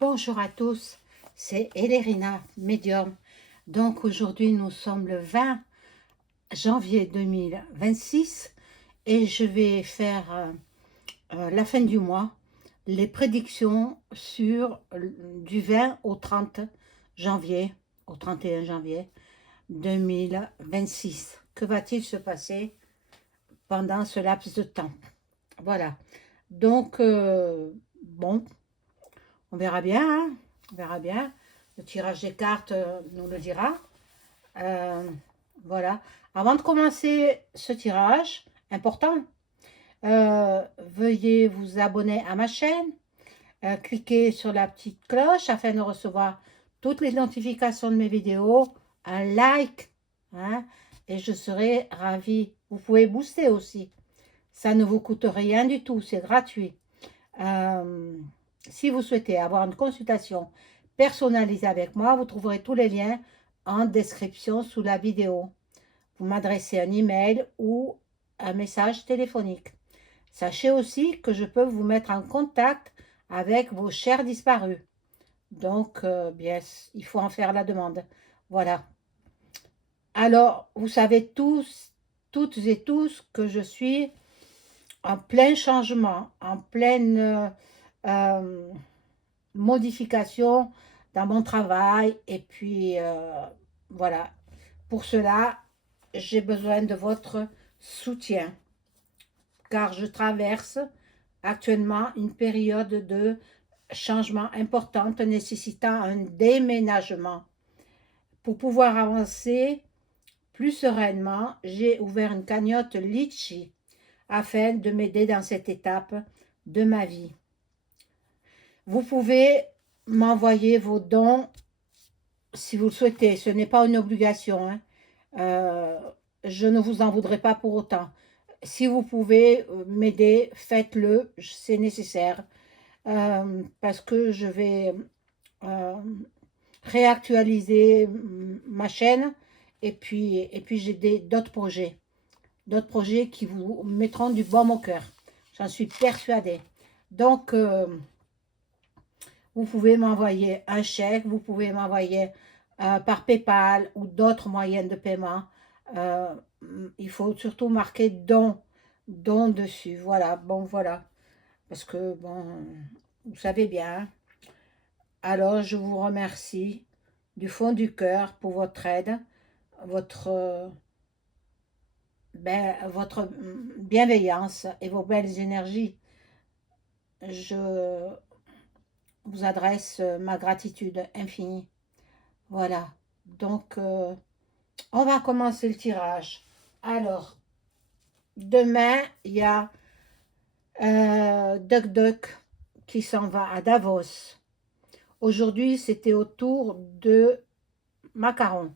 Bonjour à tous, c'est Elérina, médium. Donc aujourd'hui nous sommes le 20 janvier 2026 et je vais faire la fin du mois, les prédictions du 20 au 30 janvier, au 31 janvier 2026. Que va-t-il se passer pendant ce laps de temps? Voilà. Donc, bon, on verra bien, hein, on verra bien. Le tirage des cartes nous le dira. Euh, voilà. Avant de commencer ce tirage, important, veuillez vous abonner à ma chaîne, cliquez sur la petite cloche afin de recevoir toutes les notifications de mes vidéos, un like, hein, et je serai ravie. Vous pouvez booster aussi. Ça ne vous coûte rien du tout, c'est gratuit. Euh, Si vous souhaitez avoir une consultation personnalisée avec moi, vous trouverez tous les liens en description sous la vidéo. Vous m'adressez un email ou un message téléphonique. Sachez aussi que je peux vous mettre en contact avec vos chers disparus. Donc, bien, il faut en faire la demande. Voilà. Alors, vous savez tous, toutes et tous, que je suis en plein changement, en pleine euh, modification dans mon travail. Et puis, voilà. Pour cela, j'ai besoin de votre soutien, car je traverse actuellement une période de changement importante nécessitant un déménagement. Pour pouvoir avancer plus sereinement, j'ai ouvert une cagnotte Litchi afin de m'aider dans cette étape de ma vie. Vous pouvez m'envoyer vos dons si vous le souhaitez. Ce n'est pas une obligation, hein. Je ne vous en voudrais pas pour autant. Si vous pouvez m'aider, faites-le, c'est nécessaire. Parce que je vais euh, réactualiser ma chaîne et puis j'ai d'autres projets qui vous mettront du baume au cœur. J'en suis persuadée. Donc, vous pouvez m'envoyer un chèque, vous pouvez m'envoyer par PayPal ou d'autres moyens de paiement. Euh, il faut surtout marquer don dessus. Voilà, bon, voilà. Parce que, bon, vous savez bien. Alors, je vous remercie du fond du cœur pour votre aide, votre bienveillance et vos belles énergies. Je vous adresse ma gratitude infinie. Voilà. Donc, on va commencer le tirage. Alors, demain, il y a Duck Duck qui s'en va à Davos. Aujourd'hui, c'était au tour de Macaron.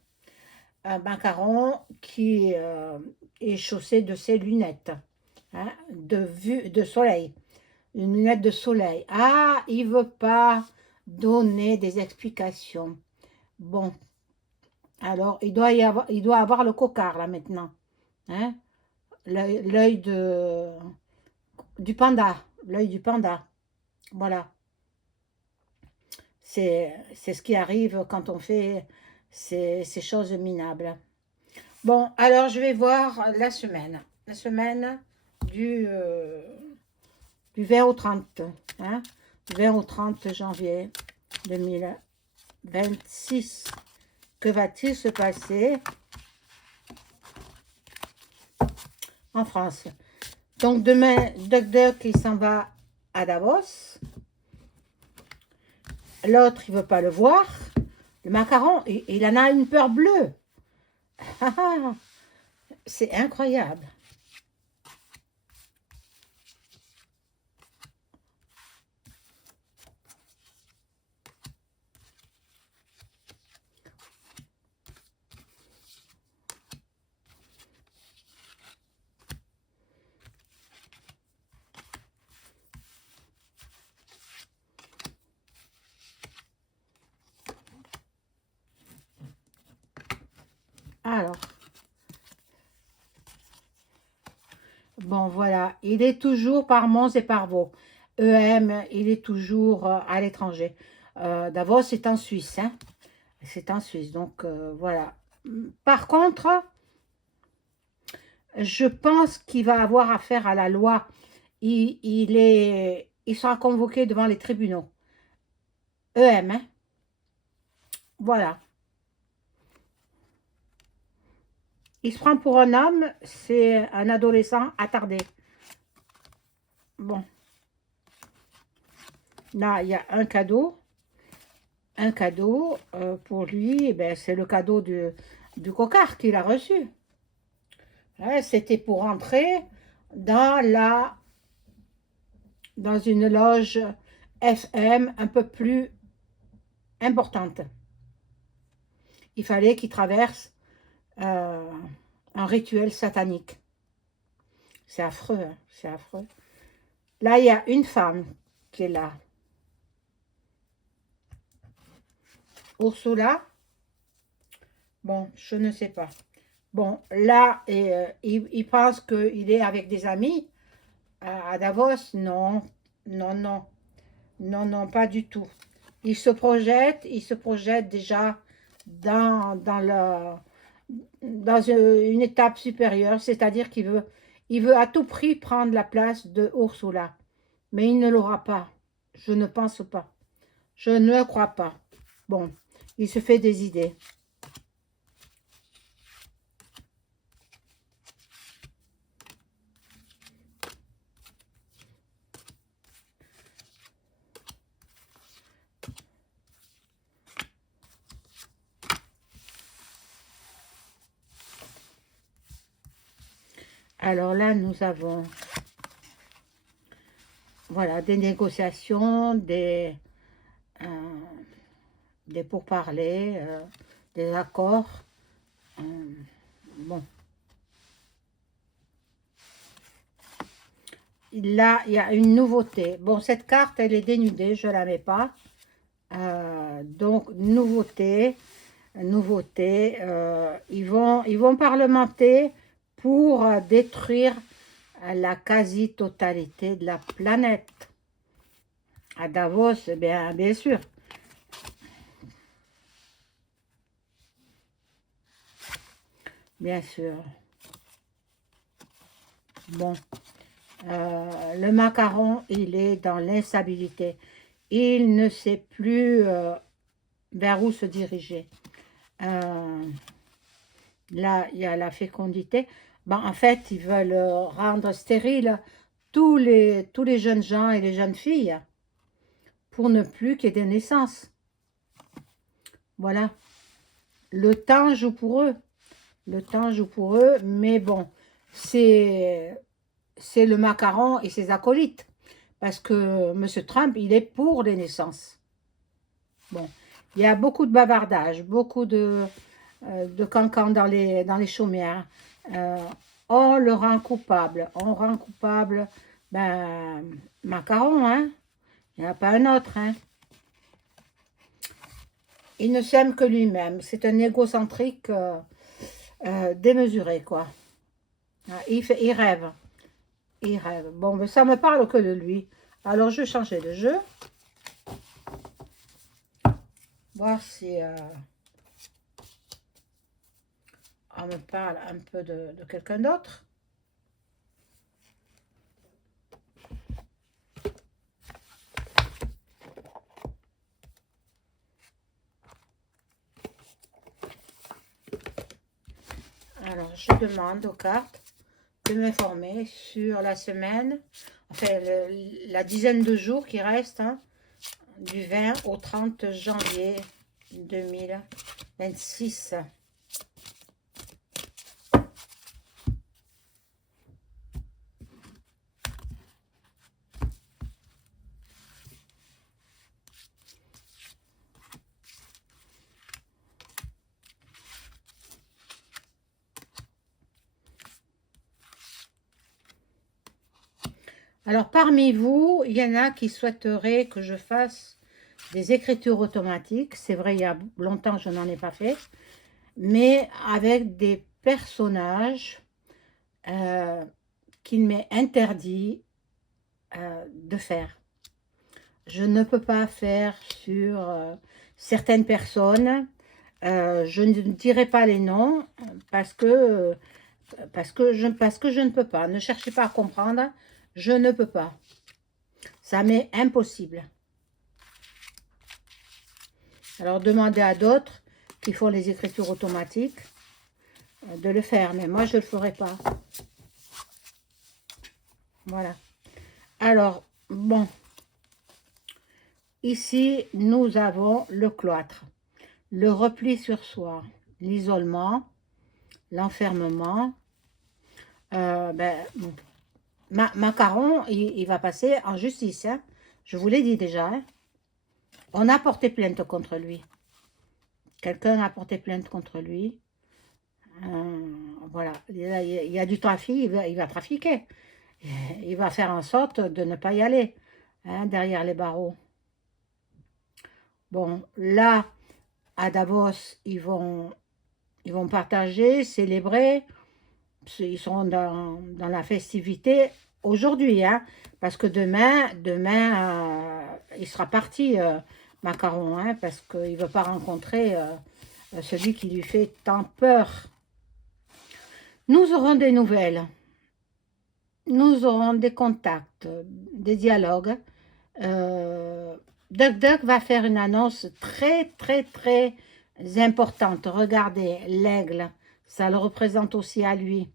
Un macaron qui est chaussé de ses lunettes, hein, de soleil. Une lunette de soleil. Ah, il ne veut pas donner des explications. Bon, alors il doit avoir le cocard là maintenant. Hein, l'œil du panda. L'œil du panda. Voilà. C'est ce qui arrive quand on fait ces choses minables. Bon, alors je vais voir la semaine. La semaine du, euh, du 20 au 30. Hein, du 20 au 30 janvier 2026. Que va-t-il se passer en France? Donc demain, Duck Duck, il s'en va à Davos. L'autre, il ne veut pas le voir. Le macaron, il en a une peur bleue. C'est incroyable. Alors, bon, voilà. Il est toujours par Mons et par Vaux. EM, il est toujours à l'étranger. Davos est en Suisse, hein. C'est en Suisse, donc voilà. Par contre, je pense qu'il va avoir affaire à la loi. Il sera convoqué devant les tribunaux. EM, hein. Voilà. Il se prend pour un homme, c'est un adolescent attardé. Bon. Là, il y a un cadeau. Un cadeau pour lui, ben, c'est le cadeau du cocard qu'il a reçu. Ouais, c'était pour entrer dans une loge FM un peu plus importante. Il fallait qu'il traverse un rituel satanique. C'est affreux, hein, c'est affreux. Là, il y a une femme qui est là. Ursula. Bon, je ne sais pas. Bon, là, il pense qu'il est avec des amis à Davos. Non, non, non. Non, non, pas du tout. Il se projette déjà dans une étape supérieure, c'est-à-dire il veut à tout prix prendre la place de Ursula. Mais il ne l'aura pas. Je ne pense pas. Je ne crois pas. Bon, il se fait des idées. Alors là, nous avons voilà, des négociations, des pourparlers, des accords. Bon. Là, il y a une nouveauté. Bon, cette carte, elle est dénudée, je ne la mets pas. Donc, nouveauté. Ils vont parlementer pour détruire la quasi-totalité de la planète. À Davos, bien sûr. Bien sûr. Bon. Le macaron, il est dans l'instabilité. Il ne sait plus vers où se diriger. Là, il y a la fécondité. Ben, en fait, ils veulent rendre stériles tous les jeunes gens et les jeunes filles pour ne plus qu'il y ait des naissances. Voilà. Le temps joue pour eux. Le temps joue pour eux, mais bon, c'est le macaron et ses acolytes. Parce que M. Trump, il est pour les naissances. Bon, il y a beaucoup de bavardage, beaucoup de cancans dans les chaumières. On le rend coupable. On rend coupable, ben, macaron, hein. Il n'y a pas un autre, hein. Il ne s'aime que lui-même. C'est un égocentrique démesuré, quoi. Il rêve. Il rêve. Bon, mais ça me parle que de lui. Alors, je vais changer de jeu. Voir si on me parle un peu de quelqu'un d'autre. Alors, je demande aux cartes de m'informer sur la semaine, enfin la dizaine de jours qui restent, hein, du 20 au 30 janvier 2026. Alors, parmi vous, il y en a qui souhaiteraient que je fasse des écritures automatiques. C'est vrai, il y a longtemps, je n'en ai pas fait. Mais avec des personnages qu'il m'est interdit de faire. je ne peux pas faire sur certaines personnes. Je ne dirai pas les noms parce que je ne peux pas. Ne cherchez pas à comprendre, je ne peux pas. Ça m'est impossible. Alors demandez à d'autres qui font les écritures automatiques de le faire, mais moi je ne le ferai pas. Voilà. Alors, bon, ici nous avons le cloître, le repli sur soi, l'isolement, l'enfermement. Macaron, il va passer en justice, hein. Je vous l'ai dit déjà, hein. On a porté plainte contre lui. Quelqu'un a porté plainte contre lui. Voilà, il y a du trafic, il va trafiquer. Il va faire en sorte de ne pas y aller, hein, derrière les barreaux. Bon, là, à Davos, ils vont partager, célébrer. Ils seront dans la festivité aujourd'hui, hein, parce que demain il sera parti, Macaron, hein, parce qu'il ne veut pas rencontrer celui qui lui fait tant peur. Nous aurons des nouvelles, nous aurons des contacts, des dialogues. Duck va faire une annonce très, très, très importante. Regardez, l'aigle, ça le représente aussi à lui.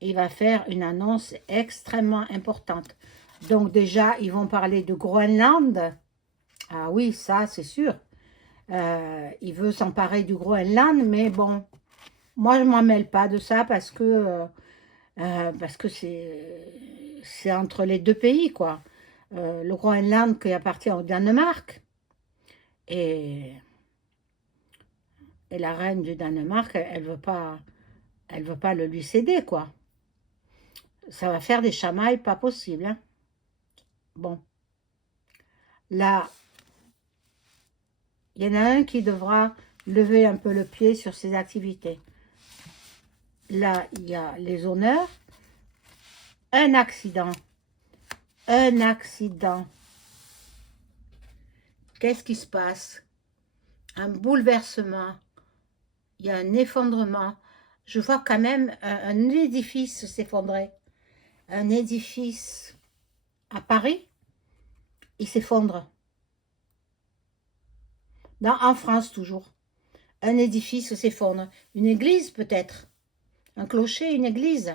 Il va faire une annonce extrêmement importante. Donc déjà, ils vont parler de Groenland. Ah oui, ça, c'est sûr. Il veut s'emparer du Groenland, mais bon, moi, je ne m'en mêle pas de ça parce que c'est entre les deux pays, quoi. Le Groenland qui appartient au Danemark et la reine du Danemark, elle veut pas le lui céder, quoi. Ça va faire des chamailles pas possibles, hein. Bon, là, il y en a un qui devra lever un peu le pied sur ses activités. Là, il y a les honneurs. Un accident. Un accident. Qu'est-ce qui se passe? Un bouleversement. Il y a un effondrement. Je vois quand même un édifice s'effondrer. Un édifice à Paris, il s'effondre. En France, toujours. Un édifice s'effondre. Une église, peut-être. Un clocher, une église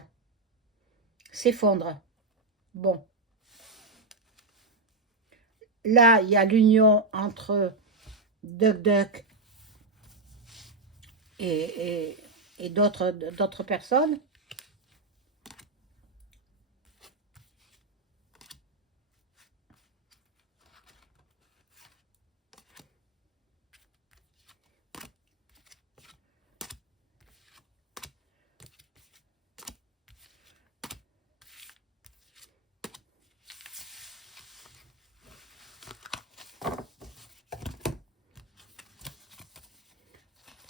s'effondre. Bon. Là, il y a l'union entre Duck et d'autres personnes.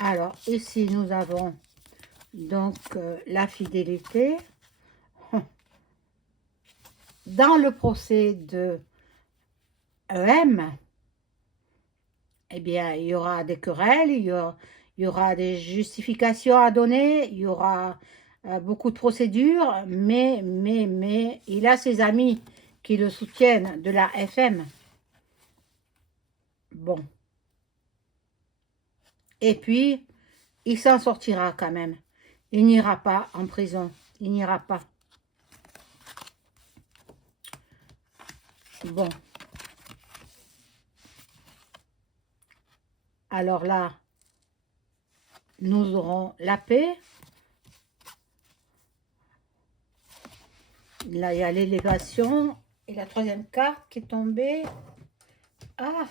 Alors, ici, nous avons donc la fidélité. Dans le procès de EM, eh bien, il y aura des querelles, il y aura des justifications à donner, il y aura beaucoup de procédures, mais il a ses amis qui le soutiennent de la FM. Bon. Et puis, il s'en sortira quand même. Il n'ira pas en prison. Il n'ira pas. Bon. Alors là, nous aurons la paix. Là, il y a l'élévation. Et la troisième carte qui est tombée. Ah!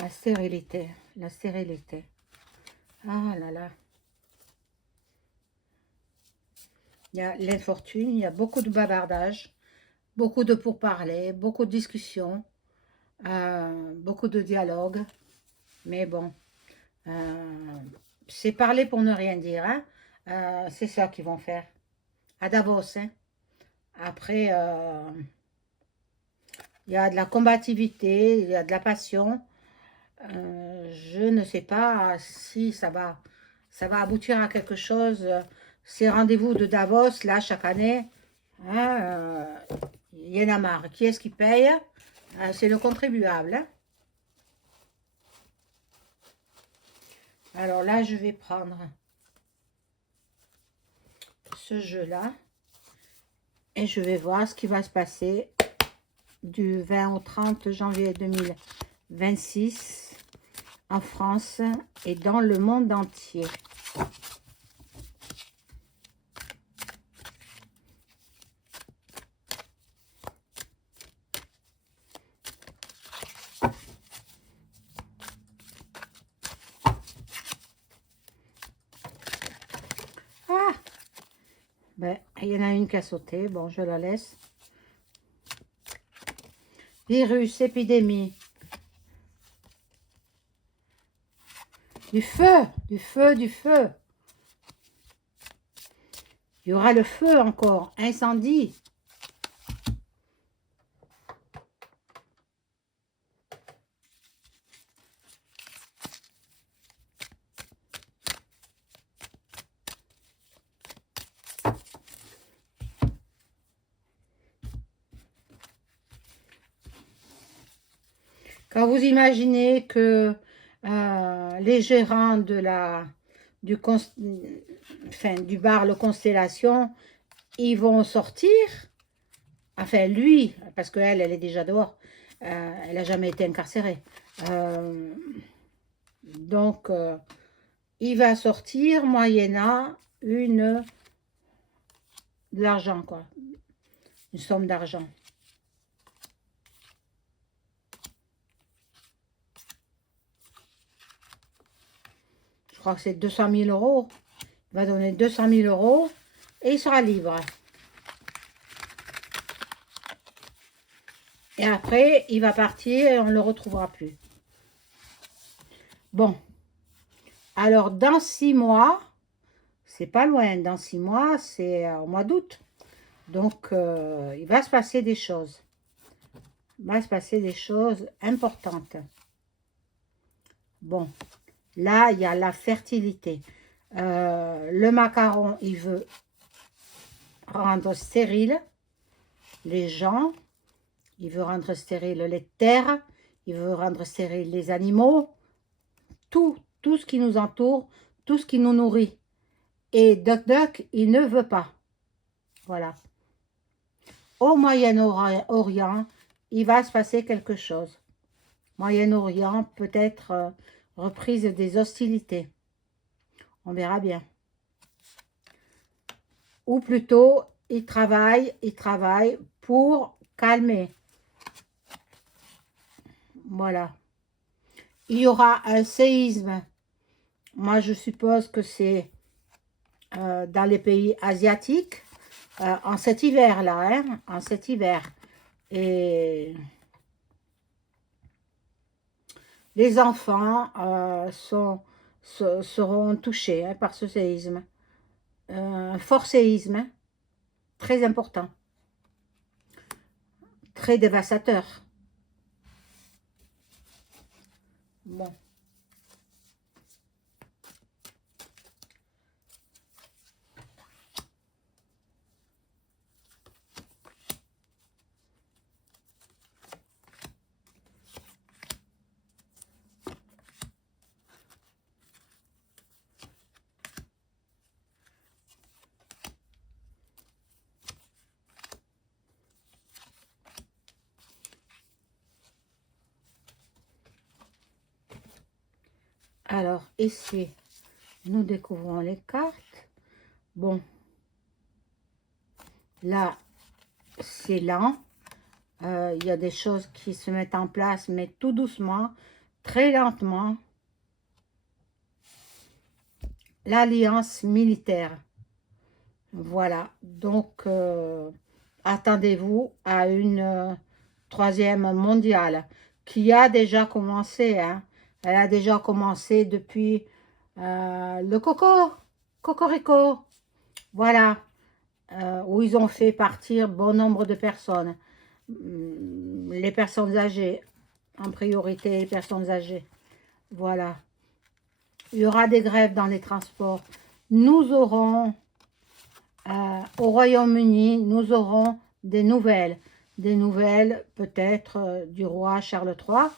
La stérilité. La stérilité. Ah là là. Il y a l'infortune, il y a beaucoup de bavardage, beaucoup de pourparlers, beaucoup de discussions, beaucoup de dialogues. Mais bon, c'est parler pour ne rien dire. Hein. C'est ça qu'ils vont faire. À Davos. Hein. Après, il y a de la combativité, il y a de la passion. Je ne sais pas si ça va aboutir à quelque chose. Ces rendez-vous de Davos, là, chaque année, hein, il y en a marre. Qui est-ce qui paye? C'est le contribuable. Hein. Alors là, je vais prendre ce jeu-là et je vais voir ce qui va se passer du 20 au 30 janvier 2026 en France et dans le monde entier. Ah, ben, il y en a une qui a sauté. Bon, je la laisse. Virus, épidémie. Du feu, du feu, du feu. Il y aura le feu encore. Incendie. Quand vous imaginez que les gérants de du bar Le Constellation, ils vont sortir, enfin lui, parce qu'elle, elle est déjà dehors, elle n'a jamais été incarcérée. Donc, il va sortir moyennant de l'argent, quoi. Une somme d'argent. Je crois que c'est 200 000 euros. Il va donner 200 000 euros et il sera libre. Et après, il va partir et on ne le retrouvera plus. Bon. Alors, dans 6 mois, c'est pas loin. Dans 6 mois, c'est au mois d'août. Donc, il va se passer des choses. Il va se passer des choses importantes. Bon. Là, il y a la fertilité. Le macaron, il veut rendre stérile les gens. Il veut rendre stérile les terres. Il veut rendre stérile les animaux. Tout ce qui nous entoure, tout ce qui nous nourrit. Et Duck Duck, il ne veut pas. Voilà. Au Moyen-Orient, il va se passer quelque chose. Moyen-Orient, peut-être reprise des hostilités. On verra bien. Ou plutôt, il travaille pour calmer. Voilà. Il y aura un séisme. Moi, je suppose que c'est dans les pays asiatiques, en cet hiver-là, hein, en cet hiver. Et les enfants seront touchés hein, par ce séisme. Un fort séisme, hein, très important, très dévastateur. Bon. Alors, ici, nous découvrons les cartes. Bon, là, c'est lent. Il y a des choses qui se mettent en place, mais tout doucement, très lentement. L'alliance militaire. Voilà, donc attendez-vous à une troisième mondiale qui a déjà commencé. Hein. Elle a déjà commencé depuis le Cocorico, voilà, où ils ont fait partir bon nombre de personnes. Les personnes âgées, en priorité les personnes âgées. Voilà. Il y aura des grèves dans les transports. Nous aurons, au Royaume-Uni, nous aurons des nouvelles. Des nouvelles peut-être du roi Charles III.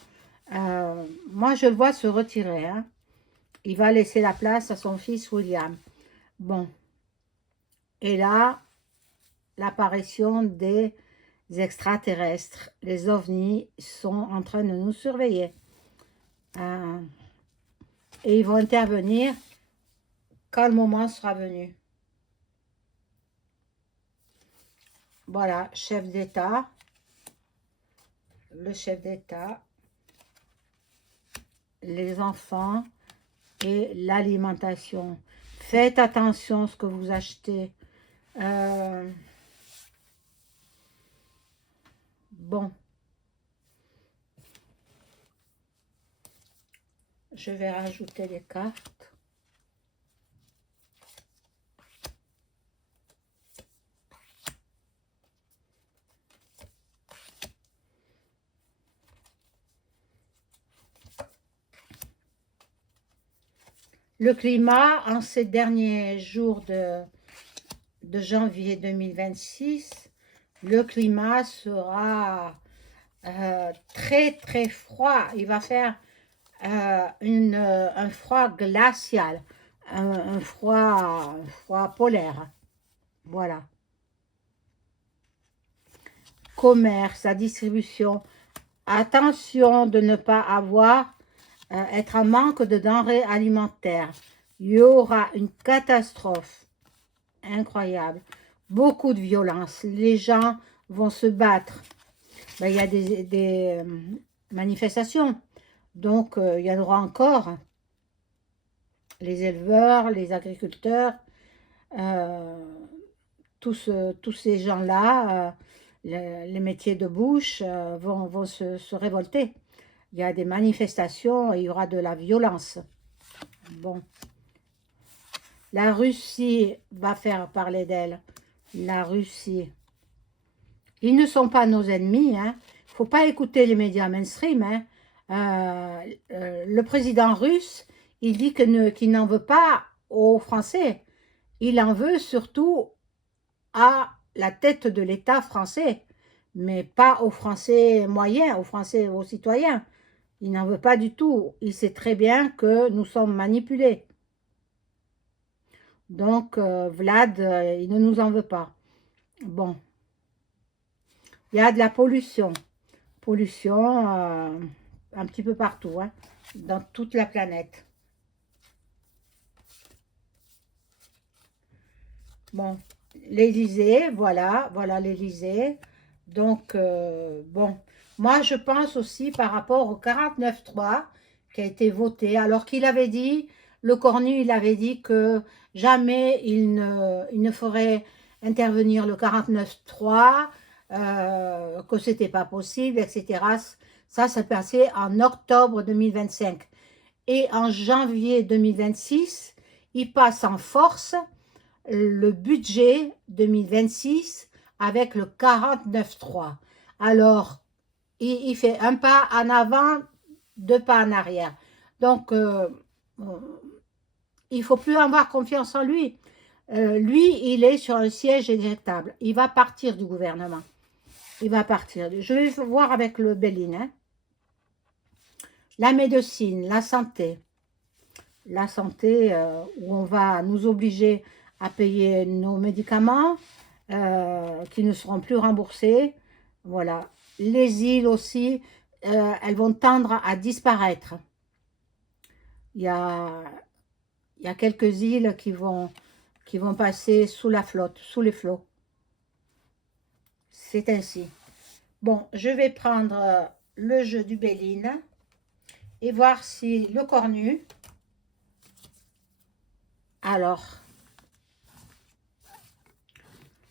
Moi, je le vois se retirer. Hein. Il va laisser la place à son fils William. Bon. Et là, l'apparition des extraterrestres, les ovnis, sont en train de nous surveiller. Et ils vont intervenir quand le moment sera venu. Voilà, chef d'État, le chef d'État, les enfants et l'alimentation. Faites attention à ce que vous achetez. Bon. Je vais rajouter les cartes. Le climat, en ces derniers jours de janvier 2026, le climat sera très très froid. Il va faire un froid glacial, un froid polaire. Voilà. Commerce, la distribution. Attention de ne pas avoir, être en manque de denrées alimentaires. Il y aura une catastrophe incroyable. Beaucoup de violence. Les gens vont se battre. Ben, il y a des manifestations. Donc, il y en aura encore. Les éleveurs, les agriculteurs, tous ces gens-là, les métiers de bouche vont se révolter. Il y a des manifestations et il y aura de la violence. Bon. La Russie va faire parler d'elle. La Russie. Ils ne sont pas nos ennemis. Hein. Il ne faut pas écouter les médias mainstream. Hein. Le président russe, il dit qu'il n'en veut pas aux Français. Il en veut surtout à la tête de l'État français, mais pas aux Français moyens, aux Français, aux citoyens. Il n'en veut pas du tout. Il sait très bien que nous sommes manipulés. Donc, Vlad, il ne nous en veut pas. Bon. Il y a de la pollution. Pollution un petit peu partout, hein, dans toute la planète. Bon, l'Élysée, voilà l'Élysée. Donc, bon, moi je pense aussi par rapport au 49.3 qui a été voté, alors qu'il avait dit, le Cornu, il avait dit que jamais il ne ferait intervenir le 49.3, que c'était pas possible, etc. Ça s'est passé en octobre 2025. Et en janvier 2026, il passe en force le budget 2026 avec le 49.3. Alors, il fait un pas en avant, deux pas en arrière. Donc, il ne faut plus avoir confiance en lui. Lui, il est sur un siège éjectable. Il va partir du gouvernement. Il va partir. Je vais voir avec le Béline. Hein. La médecine, la santé. La santé, où on va nous obliger à payer nos médicaments, qui ne seront plus remboursés. Voilà. Les îles aussi, elles vont tendre à disparaître. Il y a quelques îles qui vont passer sous la flotte, sous les flots. C'est ainsi. Bon, je vais prendre le jeu du Béline et voir si le Cornu... Alors,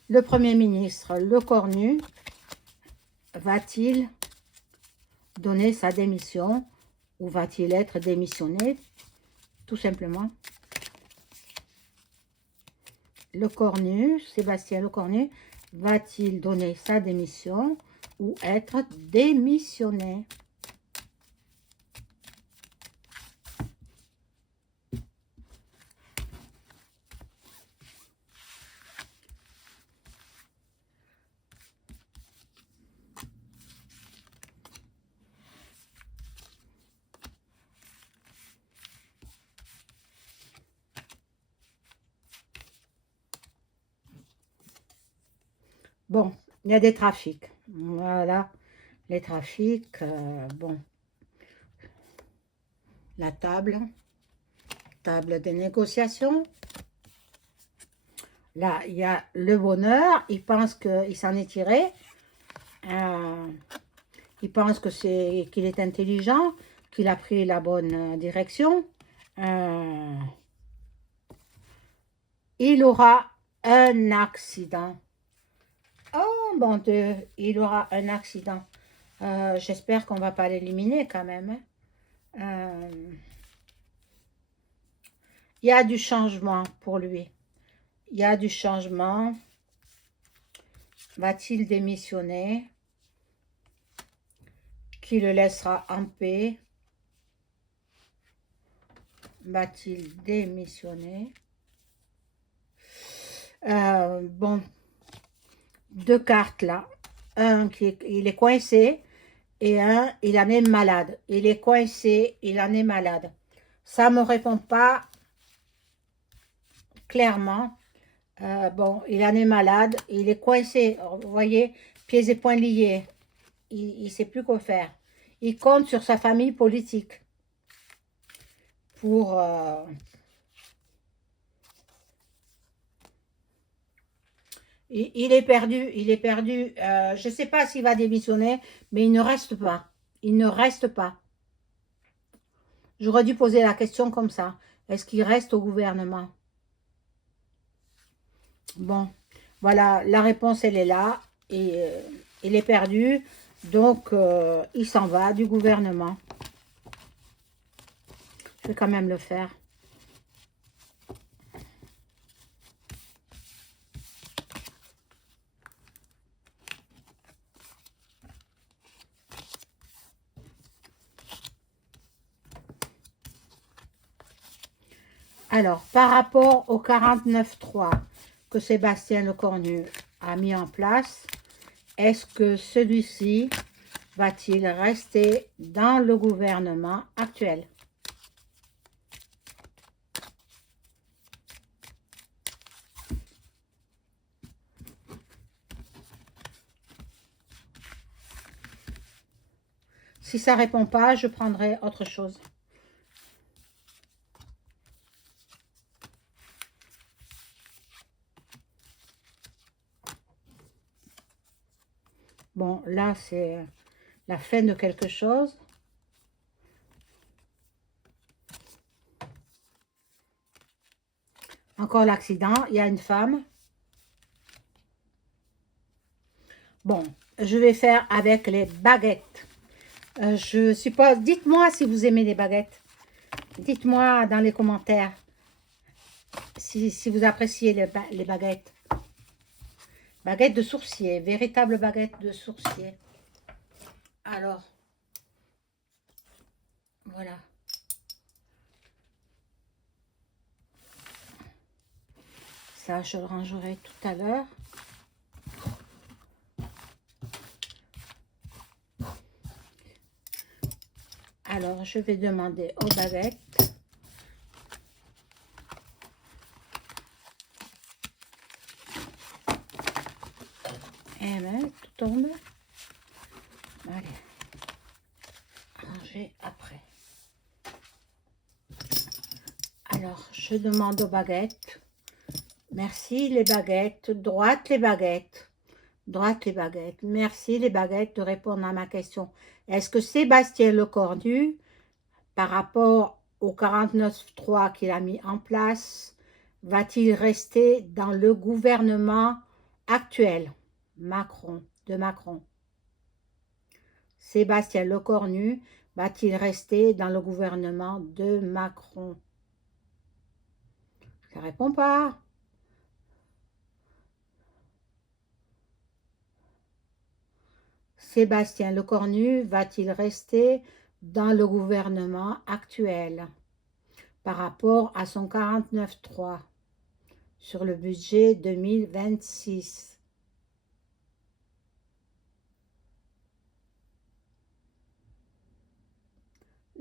le Premier ministre, le Cornu, va-t-il donner sa démission ou va-t-il être démissionné? tout simplement. Lecornu, Sébastien Lecornu, va-t-il donner sa démission ou être démissionné? Bon, il y a des trafics. Voilà, les trafics. Bon, la table des négociations. Là, il y a le bonheur. Il pense qu'il s'en est tiré. Il pense que qu'il est intelligent, qu'il a pris la bonne direction. Il aura un accident. Oh mon Dieu, il aura un accident. J'espère qu'on ne va pas l'éliminer quand même. Il y a du changement pour lui. Il y a du changement. Va-t-il démissionner? Qui le laissera en paix? Va-t-il démissionner? Bon, deux cartes là. Un il est coincé et un il en est malade. Il est coincé, il en est malade. Ça me répond pas clairement. Bon, il en est malade, il est coincé. Vous voyez, pieds et poings liés. Il ne sait plus quoi faire. Il compte sur sa famille politique pour il est perdu, il est perdu. Je ne sais pas s'il va démissionner, mais il ne reste pas. Il ne reste pas. J'aurais dû poser la question comme ça. Est-ce qu'il reste au gouvernement? Bon, voilà, la réponse, elle est là. Et il est perdu. Donc, il s'en va du gouvernement. Je vais quand même le faire. Alors, par rapport au 49.3 que Sébastien Lecornu a mis en place, est-ce que celui-ci va-t-il rester dans le gouvernement actuel? Si ça ne répond pas, je prendrai autre chose. Bon, là, c'est la fin de quelque chose. Encore l'accident, il y a une femme. Bon, je vais faire avec les baguettes. Je suppose, dites-moi si vous aimez les baguettes. Dites-moi dans les commentaires si vous appréciez les baguettes. Baguette de sourcier, véritable baguette de sourcier. Alors, voilà. Ça, je le rangerai tout à l'heure. Alors, je vais demander aux baguettes. Et bien, tout tombe. Allez. Ranger après. Alors, je demande aux baguettes. Merci les baguettes. Droite les baguettes. Droite les baguettes. Merci les baguettes de répondre à ma question. Est-ce que Sébastien Lecornu, par rapport au 49.3 qu'il a mis en place, va-t-il rester dans le gouvernement actuel de Macron? Sébastien Lecornu va-t-il rester dans le gouvernement de Macron? Ça répond pas. Sébastien Lecornu va-t-il rester dans le gouvernement actuel par rapport à son 49.3 sur le budget 2026?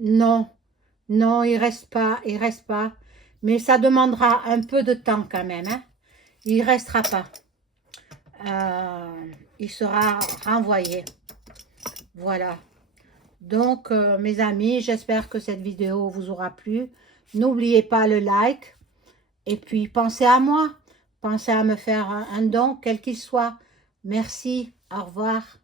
Non, non, il reste pas, mais ça demandera un peu de temps quand même, hein. Il restera pas. Il sera renvoyé. Voilà. Donc, mes amis, j'espère que cette vidéo vous aura plu. N'oubliez pas le like. Et puis, pensez à moi. Pensez à me faire un don, quel qu'il soit. Merci. Au revoir.